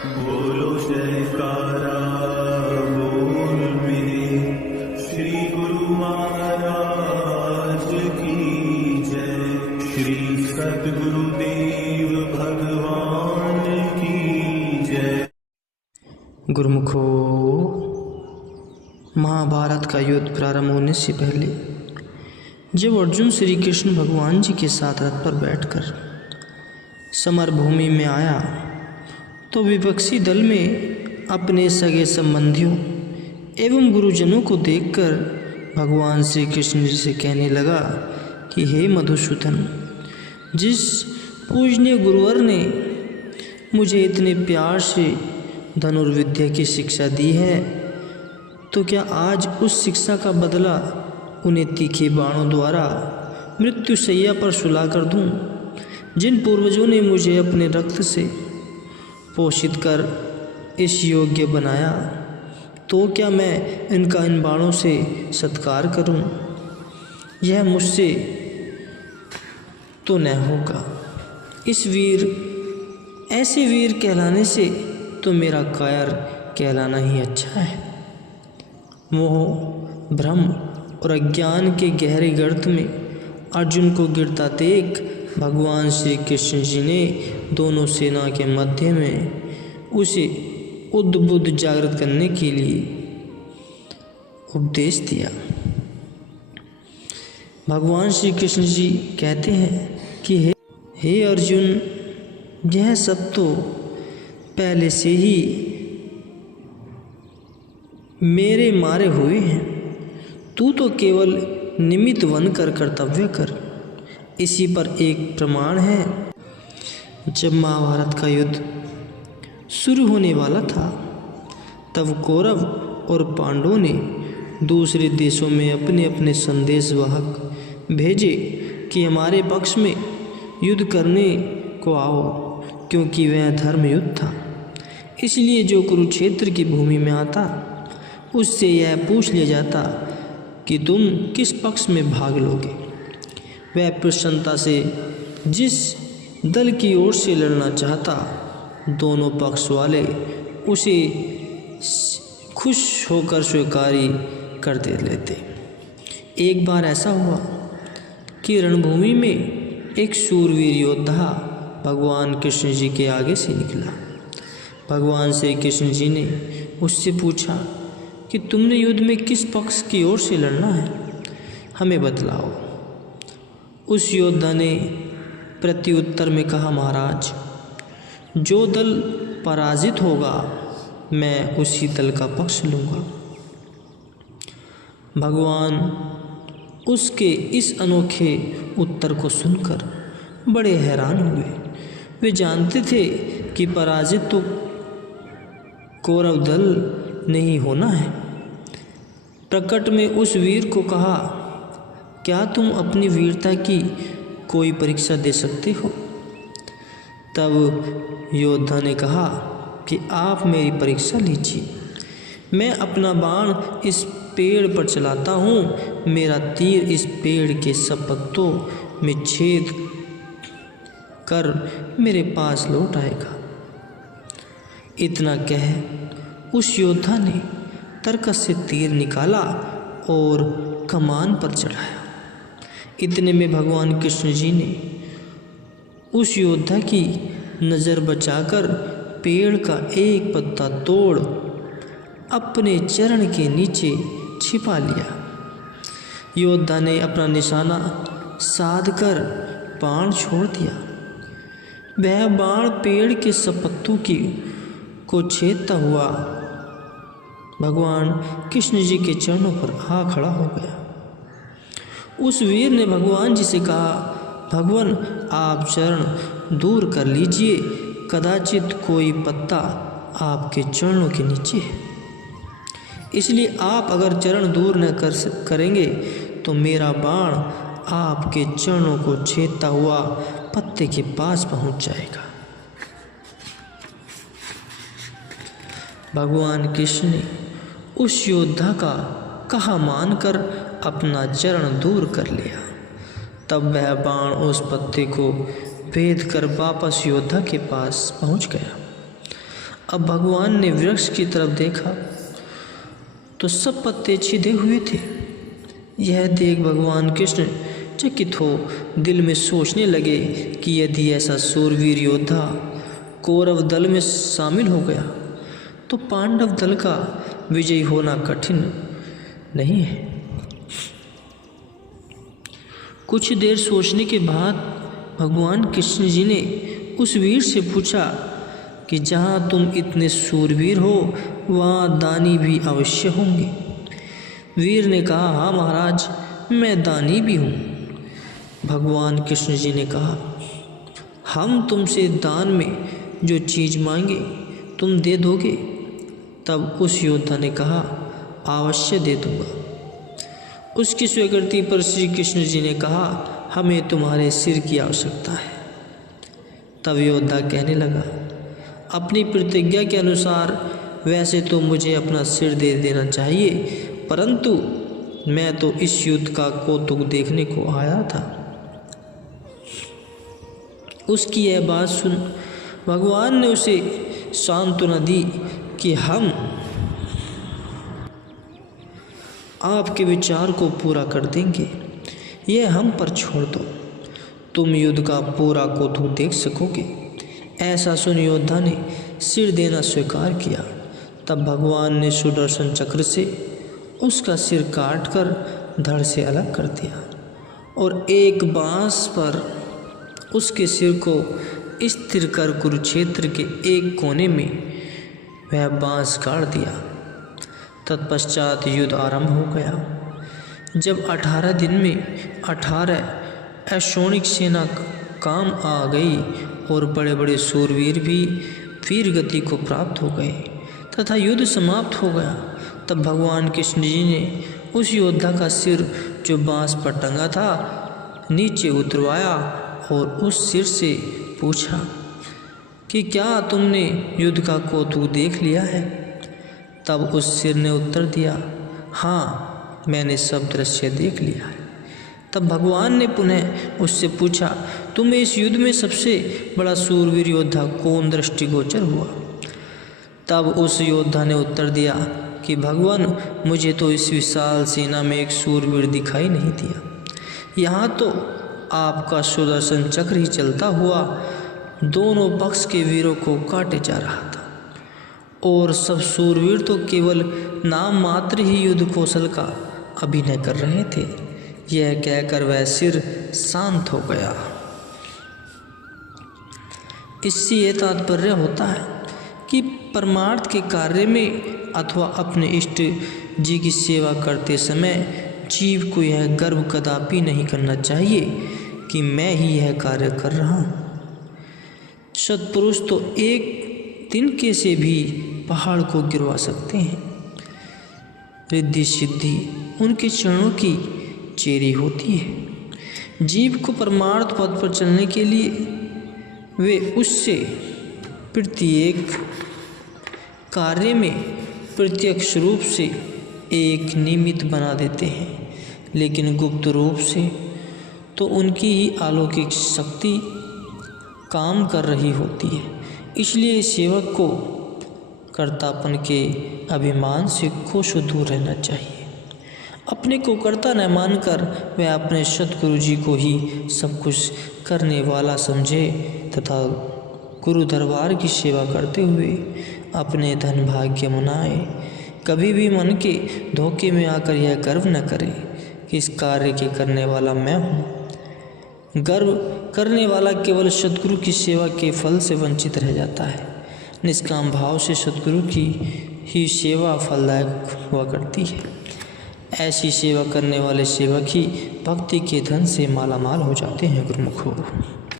बोलो जयकारा बोल मेरे श्री गुरु महाराज की जय। श्री सद्गुरुदेव भगवान की जय। गुरुमुखो, महाभारत का युद्ध प्रारंभ होने से पहले जब अर्जुन श्री कृष्ण भगवान जी के साथ रथ पर बैठकर समर भूमि में आया तो विपक्षी दल में अपने सगे संबंधियों एवं गुरुजनों को देखकर भगवान श्री कृष्ण जी से कहने लगा कि हे मधुसूदन, जिस पूजनीय गुरुवर ने मुझे इतने प्यार से धनुर्विद्या की शिक्षा दी है, तो क्या आज उस शिक्षा का बदला उन्हें तीखे बाणों द्वारा मृत्युशैया पर सुला कर दूं, जिन पूर्वजों ने मुझे अपने रक्त से पोषित कर इस योग्य बनाया, तो क्या मैं इनका इन बाणों से सत्कार करूं? यह मुझसे तो न होगा। ऐसे वीर कहलाने से तो मेरा कायर कहलाना ही अच्छा है। मोह, भ्रम और अज्ञान के गहरे गर्त में अर्जुन को गिरता देख भगवान श्री कृष्ण जी ने दोनों सेना के मध्य में उसे उद्बुद्ध जागृत करने के लिए उपदेश दिया। भगवान श्री कृष्ण जी कहते हैं कि हे अर्जुन, यह सब तो पहले से ही मेरे मारे हुए हैं, तू तो केवल निमित्त बनकर कर्तव्य कर। इसी पर एक प्रमाण है। जब महाभारत का युद्ध शुरू होने वाला था, तब कौरव और पांडवों ने दूसरे देशों में अपने अपने संदेशवाहक भेजे कि हमारे पक्ष में युद्ध करने को आओ, क्योंकि वह धर्म युद्ध था। इसलिए जो कुरुक्षेत्र की भूमि में आता, उससे यह पूछ लिया जाता कि तुम किस पक्ष में भाग लोगे। वह प्रसन्नता से जिस दल की ओर से लड़ना चाहता, दोनों पक्ष वाले उसे खुश होकर स्वीकारी कर दे लेते। एक बार ऐसा हुआ कि रणभूमि में एक शूरवीर योद्धा भगवान कृष्ण जी के आगे से निकला। भगवान श्री कृष्ण जी ने उससे पूछा कि तुमने युद्ध में किस पक्ष की ओर से लड़ना है, हमें बतलाओ। उस योद्धा ने प्रत्युत्तर में कहा, महाराज, जो दल पराजित होगा मैं उसी दल का पक्ष लूँगा। भगवान उसके इस अनोखे उत्तर को सुनकर बड़े हैरान हुए। वे जानते थे कि पराजित तो कौरव दल नहीं होना है। प्रकट में उस वीर को कहा, क्या तुम अपनी वीरता की कोई परीक्षा दे सकते हो? तब योद्धा ने कहा कि आप मेरी परीक्षा लीजिए। मैं अपना बाण इस पेड़ पर चलाता हूँ, मेरा तीर इस पेड़ के सब पत्तों में छेद कर मेरे पास लौट आएगा। इतना कह उस योद्धा ने तरकस से तीर निकाला और कमान पर चढ़ाया। इतने में भगवान कृष्ण जी ने उस योद्धा की नज़र बचाकर पेड़ का एक पत्ता तोड़ अपने चरण के नीचे छिपा लिया। योद्धा ने अपना निशाना साधकर बाण छोड़ दिया। वह बाण पेड़ के सब पत्तों को छेदता हुआ भगवान कृष्ण जी के चरणों पर आ खड़ा हो गया। उस वीर ने भगवान जी से कहा, भगवान, आप चरण दूर कर लीजिए, कदाचित कोई पत्ता आपके चरणों के नीचे है, इसलिए आप अगर चरण दूर न करेंगे तो मेरा बाण आपके चरणों को छेदता हुआ पत्ते के पास पहुंच जाएगा। भगवान कृष्ण ने उस योद्धा का कहा मानकर अपना चरण दूर कर लिया। तब वह बाण उस पत्ते को भेद कर वापस योद्धा के पास पहुंच गया। अब भगवान ने वृक्ष की तरफ देखा तो सब पत्ते छिदे हुए थे। यह देख भगवान कृष्ण चकित हो दिल में सोचने लगे कि यदि ऐसा शूरवीर योद्धा कौरव दल में शामिल हो गया तो पांडव दल का विजयी होना कठिन नहीं है। कुछ देर सोचने के बाद भगवान कृष्ण जी ने उस वीर से पूछा कि जहाँ तुम इतने शूरवीर हो वहाँ दानी भी अवश्य होंगे। वीर ने कहा, हाँ महाराज, मैं दानी भी हूँ। भगवान कृष्ण जी ने कहा, हम तुमसे दान में जो चीज़ मांगे तुम दे दोगे? तब उस योद्धा ने कहा, अवश्य दे दूंगा। उसकी स्वीकृति पर श्री कृष्ण जी ने कहा, हमें तुम्हारे सिर की आवश्यकता है। तब योद्धा कहने लगा, अपनी प्रतिज्ञा के अनुसार वैसे तो मुझे अपना सिर दे देना चाहिए, परंतु मैं तो इस युद्ध का कौतुक देखने को आया था। उसकी यह बात सुन भगवान ने उसे सांत्वना दी कि हम आपके विचार को पूरा कर देंगे, यह हम पर छोड़ दो, तुम युद्ध का पूरा कौतुक देख सकोगे। ऐसा सुन योद्धा ने सिर देना स्वीकार किया। तब भगवान ने सुदर्शन चक्र से उसका सिर काटकर धड़ से अलग कर दिया और एक बांस पर उसके सिर को स्थिर कर कुरुक्षेत्र के एक कोने में वह बांस गाड़ दिया। तत्पश्चात युद्ध आरंभ हो गया। जब 18 दिन में 18 अक्षौणिक सेना काम आ गई और बड़े बड़े शूरवीर भी वीर गति को प्राप्त हो गए तथा युद्ध समाप्त हो गया, तब भगवान कृष्ण जी ने उस योद्धा का सिर जो बांस पर टंगा था नीचे उतरवाया और उस सिर से पूछा कि क्या तुमने युद्ध का कौतुक देख लिया है? तब उस सिर ने उत्तर दिया, हाँ, मैंने सब दृश्य देख लिया है। तब भगवान ने पुनः उससे पूछा, तुम्हें इस युद्ध में सबसे बड़ा शूरवीर योद्धा कौन दृष्टिगोचर हुआ? तब उस योद्धा ने उत्तर दिया कि भगवान, मुझे तो इस विशाल सेना में एक शूरवीर दिखाई नहीं दिया। यहाँ तो आपका सुदर्शन चक्र ही चलता हुआ दोनों पक्ष के वीरों को काटे जा रहा था और सब शूरवीर तो केवल नाम मात्र ही युद्ध कौशल का अभिनय कर रहे थे। यह कहकर वह सिर शांत हो गया। इससे यह तात्पर्य होता है कि परमार्थ के कार्य में अथवा अपने इष्ट जी की सेवा करते समय जीव को यह गर्व कदापि नहीं करना चाहिए कि मैं ही यह कार्य कर रहा हूँ। सत्पुरुष तो एक तिनके से भी पहाड़ को गिरवा सकते हैं। रिद्धि सिद्धि उनके चरणों की चेरी होती है। जीव को परमार्थ पद पर चलने के लिए वे उससे प्रत्येक कार्य में प्रत्यक्ष रूप से एक निमित्त बना देते हैं, लेकिन गुप्त रूप से तो उनकी ही अलौकिक शक्ति काम कर रही होती है। इसलिए सेवक को कर्तापन के अभिमान से कोश दूर रहना चाहिए। अपने को कर्ता न मानकर वह अपने सतगुरु जी को ही सब कुछ करने वाला समझे तथा गुरु दरबार की सेवा करते हुए अपने धन भाग्य मनाए। कभी भी मन के धोखे में आकर यह गर्व न करे कि इस कार्य के करने वाला मैं हूँ। गर्व करने वाला केवल सतगुरु की सेवा के फल से वंचित रह जाता है। निष्काम भाव से सतगुरु की ही सेवा फलदायक हुआ करती है। ऐसी सेवा करने वाले सेवक ही भक्ति के धन से मालामाल हो जाते हैं गुरुमुखों।